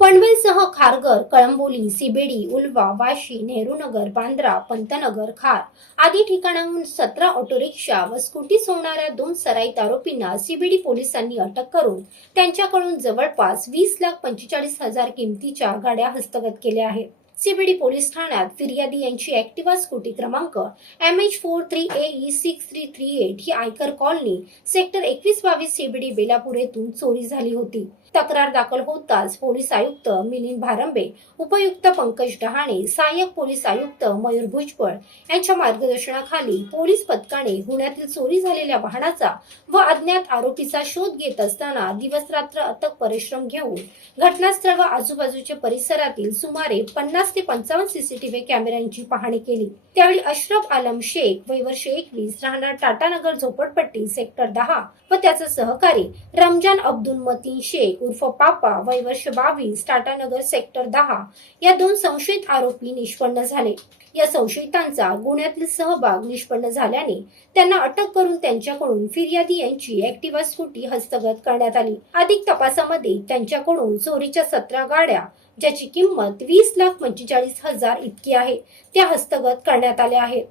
पनवेलसह Kharghar Kalamboli CBD Ulwa Vashi Nehrunagar Bandra Pantnagar Khar आदी ठिकाणाहून सतरा ऑटो रिक्षा व स्कूटी सोडणाऱ्या दोन सराईत आरोपींना सीबीडी पोलिसांनी अटक करून त्यांच्याकडून जवळपास वीस लाख पंचेचाळीस हजार किमतीच्या गाड्या हस्तगत केल्या आहेत. सीबीडी पोलीस ठाण्यात फिर्यादी यांची ऍक्टिव्हा स्कूटी क्रमांक M H four three A E six three three eight ही आयकर कॉलनी सेक्टर एकवीस बावीस सीबीडी बेलापूर येथून चोरी झाली होती. तक्रार दाखल होताच पोलीस आयुक्त मिलिंद भारंबे उपयुक्त पंकज डहाणे सहाय्यक पोलीस आयुक्त मयूर भुजबळ यांच्या मार्गदर्शनाखाली पोलीस पथकाने पुण्यातील चोरी झालेल्या वाहनाचा व अज्ञात आरोपीचा शोध घेत असताना दिवसरात्र अथक परिश्रम घेऊन घटनास्थळ व आजूबाजूच्या परिसरातील सुमारे पन्नास पन्नास ते पंचावन्न सीसीटीव्ही कॅमेऱ्यांची पाहणी केली. त्यावेळी अशरफ आलम शेख वय वर्ष एकवीस राहणार टाटानगर झोपडपट्टी सेक्टर दहा व त्याचा सहकारी रमजान अब्दुल मतीन शेख उर्फ पापा वय वर्ष बावीस टाटानगर सेक्टर दहा या दोन संशयित आरोपी निष्पन्न झाले. या संशयितांचा गुन्ह्यातील सहभाग निष्पन्न झाल्याने त्यांना अटक करून त्यांच्याकडून फिर्यादी यांची ऍक्टिव्हा स्कूटी हस्तगत करण्यात आली. अधिक तपासामध्ये त्यांच्याकडून चोरीच्या सतरा गाड्या ज्याची किंमत वीस लाख पंचेचाळीस हजार इतकी आहे. त्या हस्तगत करण्यात आल्या आहेत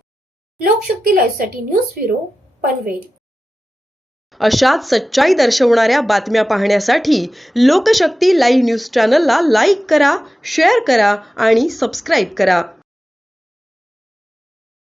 लोकशक्ती लाईव्हसाठी न्यूज ब्युरो पनवेल. अशाच सच्चाई दर्शवणाऱ्या बातम्या पाहण्यासाठी लोकशक्ती लाईव्ह न्यूज चॅनलला लाईक करा शेअर करा आणि सबस्क्राईब करा.